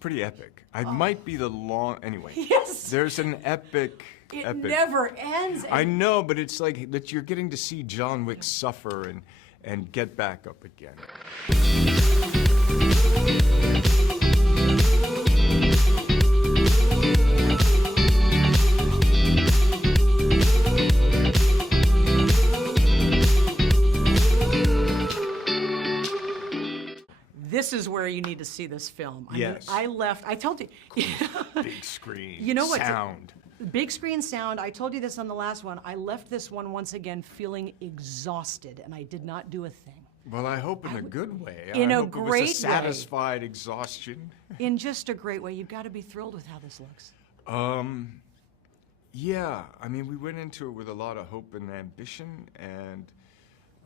pretty epic. I might be the long... Anyway. Yes. There's an epic... It never ends. I know, but it's like that you're getting to see John Wick suffer and get back up again. This is where you need to see this film. Yes. I told you. Big screen. You know what? Sound. Big screen sound. I told you this on the last one. I left this one once again feeling exhausted, and I did not do a thing. Well, I hope in a good way. In I a hope it was great way. satisfied exhaustion. In just a great way. You've got to be thrilled with how this looks. Yeah. I mean, we went into it with a lot of hope and ambition, and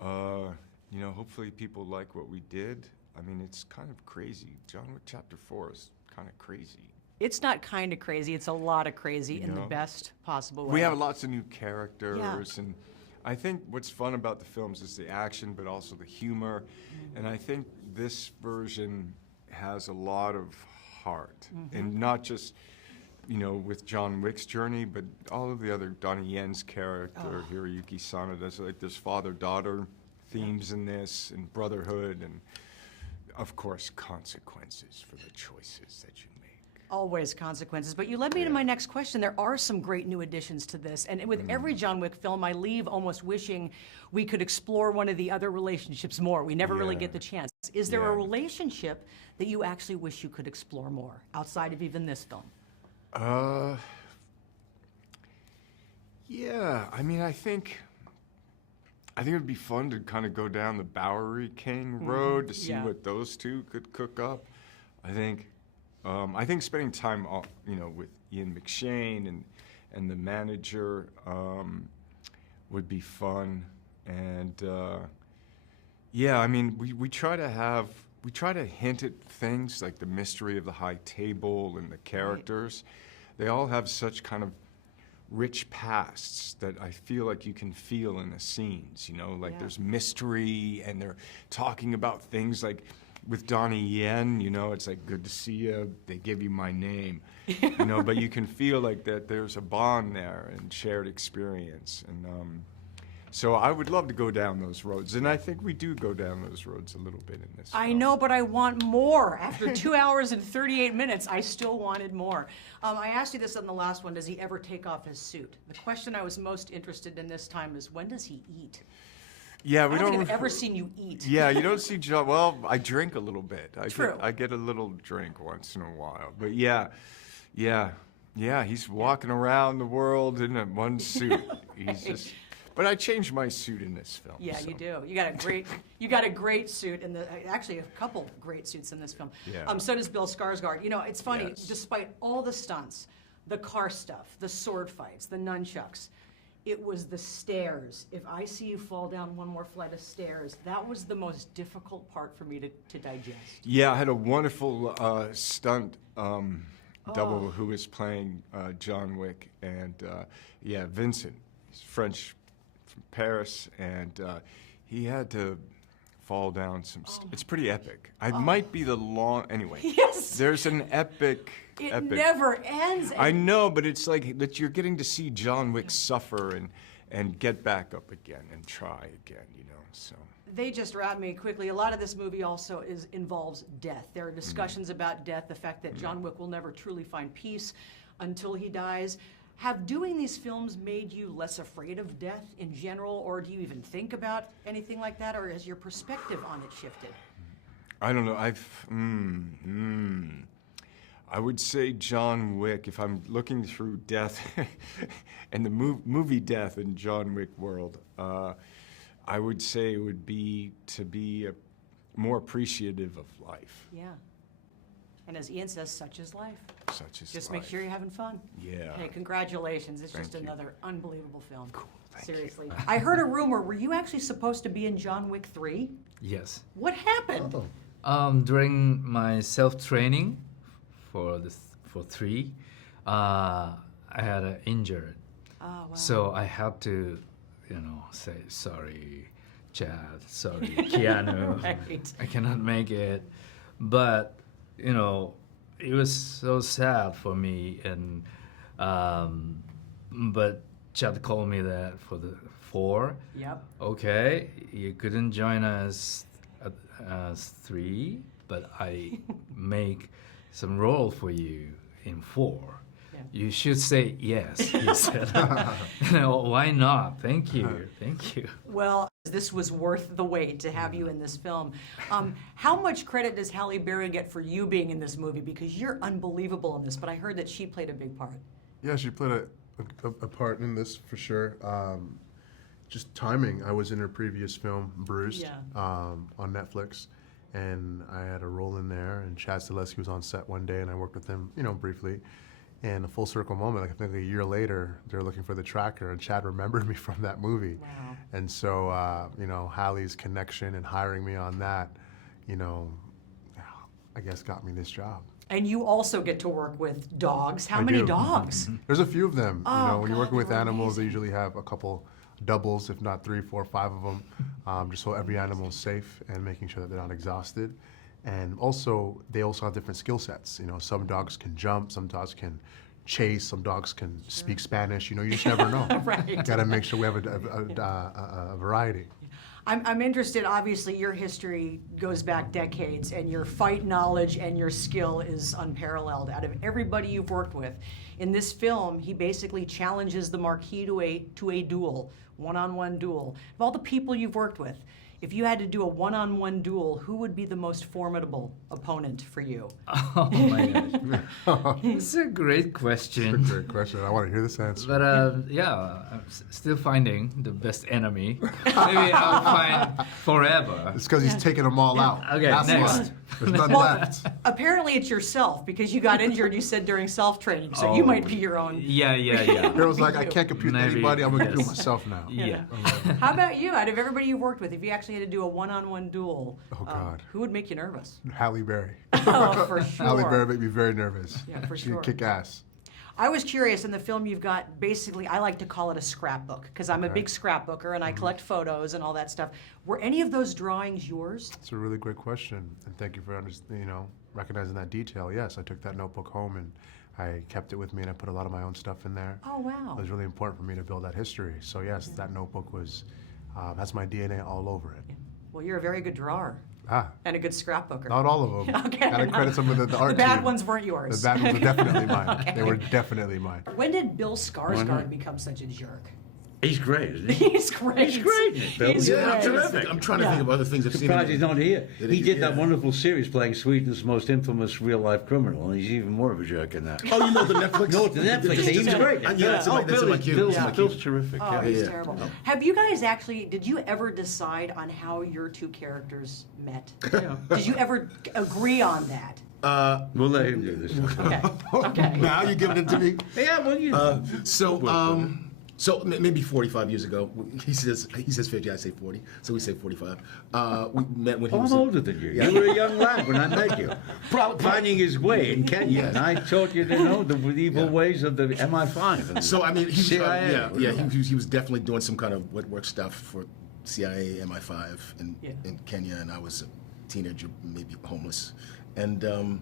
you know, hopefully people like what we did. I mean, it's kind of crazy. John Wick Chapter 4 is kind of crazy. It's not kind of crazy. It's a lot of crazy in the best possible way. We have lots of new characters, Yeah. and I think what's fun about the films is the action, but also the humor. And I think this version has a lot of heart, and not just, you know, with John Wick's journey, but all of the other Donnie Yen's character, Hiroyuki Sanada. So like there's father-daughter themes in this, and brotherhood, and of course consequences for the choices that you make. Always consequences. But you led me to my next question. There are some great new additions to this. And with every John Wick film, I leave almost wishing we could explore one of the other relationships more. We never really get the chance. Is there a relationship that you actually wish you could explore more outside of even this film? Yeah, I mean, I think it would be fun to kind of go down the Bowery King road to see what those two could cook up. I think spending time, you know, with Ian McShane and the manager would be fun. And yeah, I mean, we try to hint at things like the mystery of the high table and the characters. They all have such kind of rich pasts that I feel like you can feel in the scenes, you know, like there's mystery, and they're talking about things like with Donnie Yen, you know, it's like, good to see you, they give you my name, you know, but you can feel like that there's a bond there and shared experience. And so I would love to go down those roads, and I think we do go down those roads a little bit in this I film. know, but I want more. After 2 hours and 38 minutes, I still wanted more. I asked you this on the last one, does he ever take off his suit? The question I was most interested in this time is, when does he eat? Yeah, I don't think I've ever seen you eat. Yeah, you don't see John. Well, I drink a little bit. True. I get a little drink once in a while. But yeah, he's walking around the world in a one suit. He's just. But I changed my suit in this film. Yeah, so. you do. You got a great suit in the. Actually, a couple great suits in this film. Yeah. So does Bill Skarsgård. You know, it's funny. Yes. Despite all the stunts, the car stuff, the sword fights, the nunchucks, it was the stairs. If I see you fall down one more flight of stairs, that was the most difficult part for me to digest. Yeah, I had a wonderful stunt double who was playing John Wick, and yeah, Vincent. He's French from Paris, and he had to fall down some. It's pretty epic. I might be the long. Anyway. Yes. There's an epic. It never ends. I know, but it's like that you're getting to see John Wick suffer and get back up again and try again, you know. So they just wrapped me quickly. A lot of this movie also involves death. There are discussions about death, the fact that John Wick will never truly find peace until he dies. Have doing these films made you less afraid of death in general, or do you even think about anything like that, or has your perspective on it shifted? I don't know. I would say John Wick, if I'm looking through death and the movie death in John Wick world, I would say it would be to be more appreciative of life. Yeah. And as Ian says, such is life. Such is Just life. make sure you're having fun. Yeah. Hey, congratulations. It's Thank just you. another unbelievable film. Cool. Thank Seriously. I heard a rumor. Were you actually supposed to be in John Wick 3? Yes. What happened? During my self-training for 3, I had an injury. Oh, wow. So I had to, you know, say, sorry, Chad, sorry, Keanu, Right. I cannot make it. But, you know, it was so sad for me, and but Chad called me that for the 4. Yep. Okay, you couldn't join us as 3, but I make some role for you in 4. Yeah. You should say yes, he said. Why not? Thank you. Thank you. Well, this was worth the wait to have you in this film. How much credit does Halle Berry get for you being in this movie? Because you're unbelievable in this, but I heard that she played a big part. Yeah, she played a part in this for sure. Just timing. I was in her previous film, Bruised, on Netflix, and I had a role in there. And Chad Stahelski was on set one day, and I worked with him, briefly. And a full circle moment, like I think a year later, they're looking for the tracker, and Chad remembered me from that movie. Wow. And so, Halle's connection and hiring me on that, I guess got me this job. And you also get to work with dogs. How I many do. dogs? There's a few of them. Oh, when you're God, working with they're animals, they amazing. usually have a couple doubles, if not 3, 4, 5 of them, just so every animal is safe and making sure that they're not exhausted. And also, they also have different skill sets. Some dogs can jump, some dogs can chase, some dogs can speak Spanish. You just never know. Right. Got to make sure we have a variety. I'm interested, obviously, your history goes back decades, and your fight knowledge and your skill is unparalleled. Out of everybody you've worked with, in this film, he basically challenges the Marquis to a duel, one-on-one duel. Of all the people you've worked with, if you had to do a one-on-one duel, who would be the most formidable opponent for you? Oh my gosh. It's a great question. That's a great question. I want to hear this answer. But I'm still finding the best enemy. Maybe I'll find forever. It's because he's taking them all out. Okay, That's next. why. There's none Well, left. apparently it's yourself, because you got injured, you said, during self-training, so you might be your own. Yeah. Girl's like, I can't compete with Maybe, anybody. I'm going to yes. do it myself now. Yeah. How about you? Out of everybody you've worked with, if you actually had to do a one-on-one duel, Oh, God. who would make you nervous? Halle Berry. Oh, for sure. Halle Berry made me very nervous. Yeah, for She sure. kick ass. I was curious, in the film you've got, basically, I like to call it a scrapbook, because I'm a big scrapbooker and I collect photos and all that stuff. Were any of those drawings yours? It's a really great question, and thank you for recognizing that detail. Yes, I took that notebook home and I kept it with me, and I put a lot of my own stuff in there. Oh, wow. It was really important for me to build that history. So yes, that notebook was, that's my DNA all over it. Well, you're a very good drawer and a good scrapbooker. Not all of them. Okay. Gotta credit some of the art The bad team. ones weren't yours. The bad ones were definitely mine. Okay. They were definitely mine. When did Bill Skarsgård become such a jerk? He's great, isn't he? He's great. He's great, Bill. He's Yeah, great. terrific. I'm trying to think of other things I've seen. Surprised he's not here. He did that yeah. wonderful series playing Sweden's most infamous real-life criminal, and he's even more of a jerk in that. Oh, you know the Netflix? No, the Netflix. He was great. Yeah, that's in my queue. Bill's, That's in my Bill's queue. terrific. Oh, yeah. he's Yeah. terrible. Have you guys actually, did you ever decide on how your two characters met? Yeah. Did you ever agree on that? We'll let him do this. Okay. Okay. Now you're giving it to me. Yeah, well, you. So maybe 45 years ago, he says 50, I say 40, so we say 45. We met when he I'm was older than you. Yeah. You were a young lad when I met you. Finding his way in Kenya, and I taught you to know the evil ways of the MI5. And So I mean, he was, CIA. he was definitely doing some kind of work stuff for CIA, MI5 in Kenya, and I was a teenager, maybe homeless, and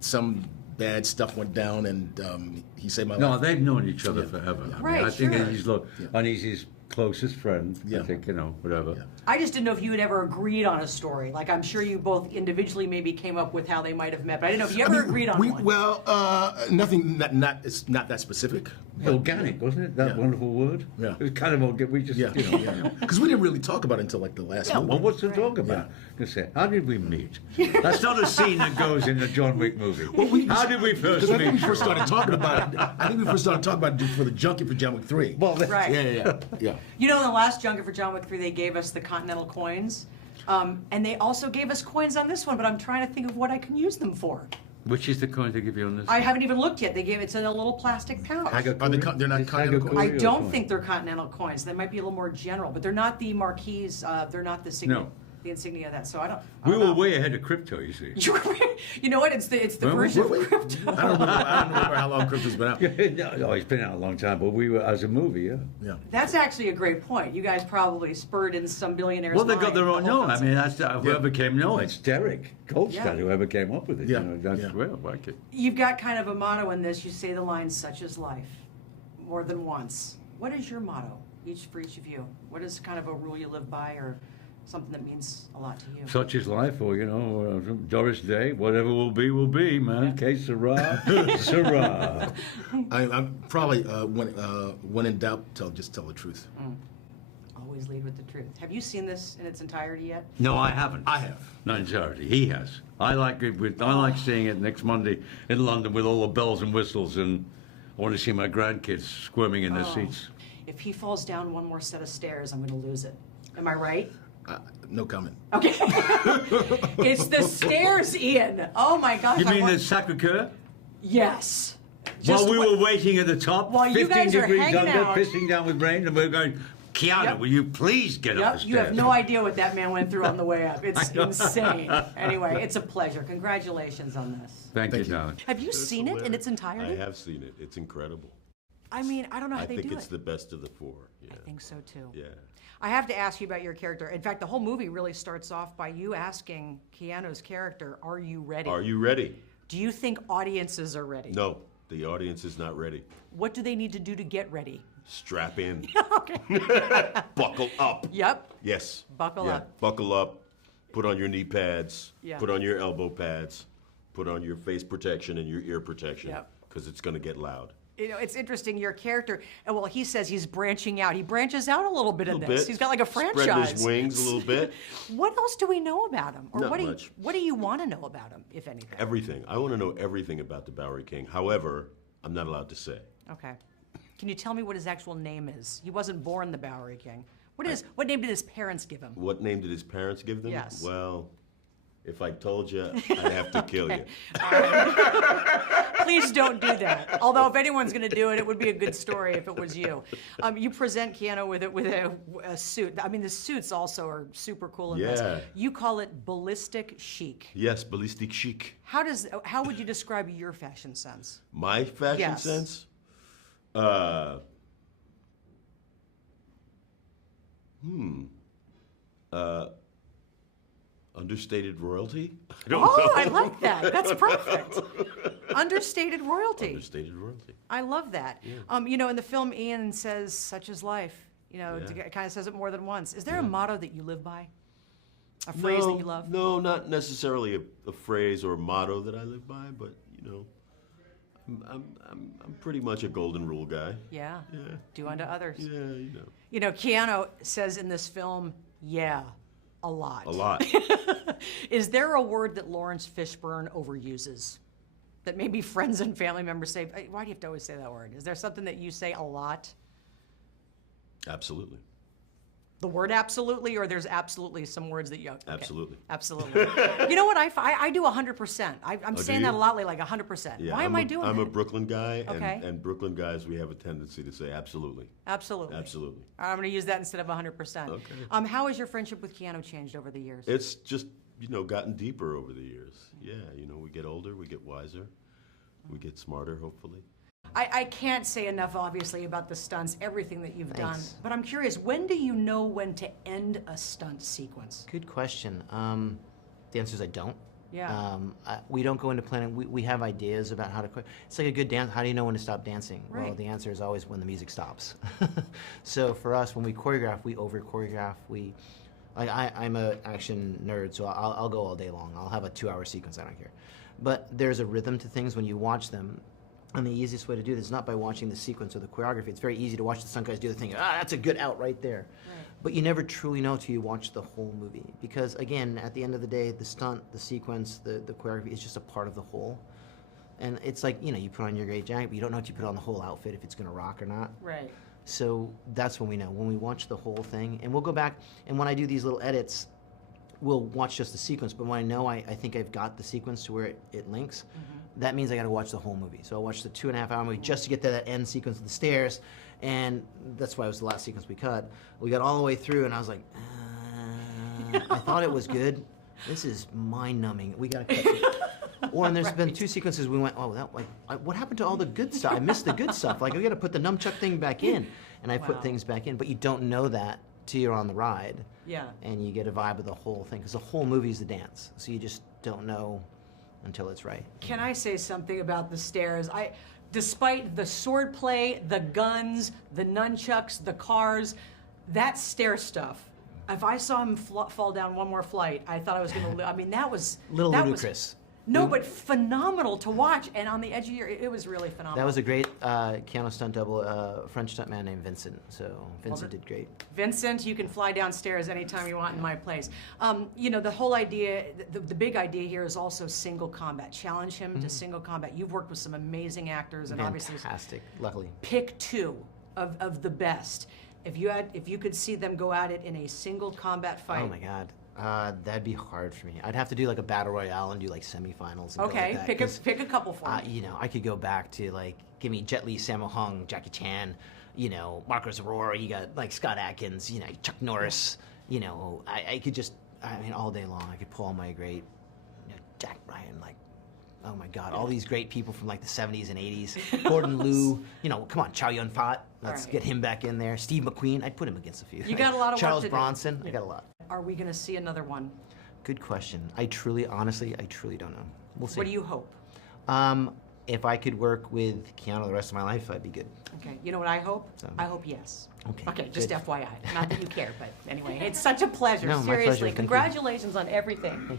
some bad stuff went down, and he saved my No, life. they've known each other forever. I mean, Right, I think sure. he's his closest friend. Yeah. I think, whatever. Yeah. I just didn't know if you had ever agreed on a story. Like, I'm sure you both individually maybe came up with how they might have met, but I didn't know if you ever agreed on one. Well, nothing. It's not that specific. Organic, wasn't it? That Yeah. wonderful word. Yeah. It was kind of organic. We just, Because we didn't really talk about it until like the last movie. Well, what's to talk about? You say, how did we meet? That's not a scene that goes in the John Wick movie. How did we first Because I think meet? we first started talking about it. I think we first started talking about it for the junkie for John Wick 3. Well, Right. Yeah. You know, in the last junket for John Wick 3, they gave us the Continental coins. And they also gave us coins on this one, but I'm trying to think of what I can use them for. which is the coin they give you on this? I haven't even looked yet. They gave it's in a little plastic pouch. They're not It's Continental Hagakure. coins? I Coin. don't think they're Continental coins. They might be a little more general, but they're not the marquees. They're not the signature. No. the insignia of that. So I don't We were know. way ahead of crypto, you see. You know what? It's the version of crypto. I don't remember how long Crypto's been out. No, it's been out a long time, but we were, as a movie, yeah. Yeah. That's actually a great point. You guys probably spurred in some billionaires' Well, they got mind, their the own. whole No, I concept. mean, that's whoever came. No, it's Derek Goldstein, Yeah. whoever came up with it. Yeah, You know, that's yeah. real. I like it. You've got kind of a motto in this. You say the line "such is life" more than once. What is your motto, for each of you? What is kind of a rule you live by, or something that means a lot to you? Such is life, or Doris Day. Whatever will be, man. Que sera, sera. I'm probably when in doubt, just tell the truth. Always lead with the truth. Have you seen this in its entirety yet? No, I haven't. I have. Not entirely. He has. I like it. I like seeing it next Monday in London with all the bells and whistles, and I want to see my grandkids squirming in their seats. If he falls down one more set of stairs, I'm going to lose it. Am I right? No comment. Okay. It's the stairs, Ian. Oh my gosh. You mean the Sacre-Cœur? Yes. While we wait- were waiting at the top, While you 15 guys are degrees hanging under, out. pissing down with rain, and we're going, Keanu, Yep. will you please get up the Yep, stairs? you have no idea what that man went through on the way up. It's insane. Anyway, it's a pleasure. Congratulations on this. Thank you, darling. Have you seen it in its entirety? I have seen it. It's incredible. I mean, I don't know how I they think do it's it. the best of the four. Yeah. I think so too. Yeah. I have to ask you about your character. In fact, the whole movie really starts off by you asking Keanu's character, "Are you ready?" Are you ready? Do you think audiences are ready? No, the audience is not ready. What do they need to do to get ready? Strap in. Okay. Buckle up. Yep. Yes. Buckle Yeah. up. Buckle up. Put on your knee pads. Yeah. Put on your elbow pads. Put on your face protection and your ear protection. Yep. Because it's going to get loud. You know, it's interesting, your character, and well, he says he's branching out. He branches out a little bit in A this. little bit. He's got like a franchise. Spreading his wings a little bit. What else do we know about him? Or Not what do much. what do you want to know about him, if anything? Everything. I want to know everything about the Bowery King. However, I'm not allowed to say. Okay. Can you tell me what his actual name is? He wasn't born the Bowery King. What name did his parents give him? What name did his parents give them? Yes. Well, if I told you, I'd have to kill you. Please don't do that. Although if anyone's going to do it, it would be a good story if it was you. You present Keanu with a suit. I mean, the suits also are super cool in Yeah. this. You call it ballistic chic. Yes, ballistic chic. How would you describe your fashion sense? My fashion Yes. sense? Understated royalty? I don't know. I like that. That's perfect. Understated royalty. Understated royalty. I love that. You know, in the film, Ian says, "Such is life." You know, Yeah. kind of says it more than once. Is there a motto that you live by? A phrase that you love? No, not necessarily a phrase or a motto that I live by, but you know, I'm pretty much a golden rule guy. Yeah. Yeah. Do unto others. Yeah, you know. You know, Keanu says in this film, "Yeah," a lot. A lot. Is there a word that Laurence Fishburne overuses? That maybe friends and family members say, "Hey, why do you have to always say that word?" Is there something that you say a lot? Absolutely. The word absolutely, or there's absolutely some words that you... Okay. Absolutely. Absolutely. You know what? I do 100%. I'm do saying you? that a lot lately, like 100%. Yeah, Why am I doing I'm that? a Brooklyn guy, Okay. and Brooklyn guys, we have a tendency to say absolutely. Absolutely. Absolutely. I'm going to use that instead of 100%. Okay. How has your friendship with Keanu changed over the years? It's just, gotten deeper over the years. Yeah, we get older, we get wiser, we get smarter, hopefully. I can't say enough, obviously, about the stunts, everything that you've done. Thanks. But I'm curious, when do you know when to end a stunt sequence? Good question. The answer is I don't. Yeah. We don't go into planning. We have ideas about how to. It's like a good dance. How do you know when to stop dancing? Well, Right. the answer is always when the music stops. So for us, when we choreograph, we over choreograph. I'm a action nerd, so I'll go all day long. I'll have a 2-hour sequence. I don't care. But there's a rhythm to things when you watch them. And the easiest way to do this is not by watching the sequence or the choreography. It's very easy to watch the stunt guys do the thing. That's a good out right there. Right. But you never truly know till you watch the whole movie. Because again, at the end of the day, the stunt, the sequence, the choreography is just a part of the whole. And it's like, you put on your great jacket, but you don't know if you put on the whole outfit, if it's going to rock or not. Right. So that's when we know, when we watch the whole thing. And we'll go back, and when I do these little edits, we'll watch just the sequence. But when I know I think I've got the sequence to where it links, that means I got to watch the whole movie. So I watched the 2.5-hour movie just to get to that end sequence of the stairs, and that's why it was the last sequence we cut. We got all the way through, and I was like, I thought it was good. This is mind-numbing. We gotta cut it. Or and there's been 2 sequences we went, oh, what happened to all the good stuff? I missed the good stuff. Like, I gotta put the nunchuck thing back in. And I put things back in, but you don't know that till you're on the ride. Yeah. And you get a vibe of the whole thing, because the whole movie is a dance. So you just don't know until it's right. Can I say something about the stairs? Despite the sword play, the guns, the nunchucks, the cars, that stair stuff, if I saw him fall down one more flight, I thought I was going to. I mean, that was ludicrous. No, but phenomenal to watch, and on the edge of your, it was really phenomenal. That was a great Keanu stunt double, French stuntman named Vincent. So Vincent did great. Vincent, you can fly downstairs anytime you want in my place. You know, the whole idea, the big idea here is also single combat. Challenge him to single combat. You've worked with some amazing actors, and obviously fantastic. Luckily, pick 2 of the best. If you could see them go at it in a single combat fight. Oh my God. That'd be hard for me. I'd have to do like a battle royale and do like semifinals. And okay, go like that, pick a couple for me. You know, I could go back to like give me Jet Li, Sammo Hung, Jackie Chan, you know, Marcus Aurora. You got like Scott Adkins, you know, Chuck Norris. You know, I could just, I mean, all day long I could pull all my great, you know, Jack Ryan, like, oh my God, all these great people from like the 70s and 80s. Gordon Liu, you know, come on, Chow Yun-fat. Let's get him back in there. Steve McQueen, I'd put him against a few. You got a lot of Charles work to Bronson, do. I got a lot. Are we going to see another one? Good question. Honestly, I truly don't know. We'll see. What do you hope? If I could work with Keanu the rest of my life, I'd be good. Okay. You know what I hope? So. I hope yes. Okay. Okay, just good. FYI. Not that you care, but anyway, it's such a pleasure. No, my Seriously, pleasure. Thank you. congratulations on everything.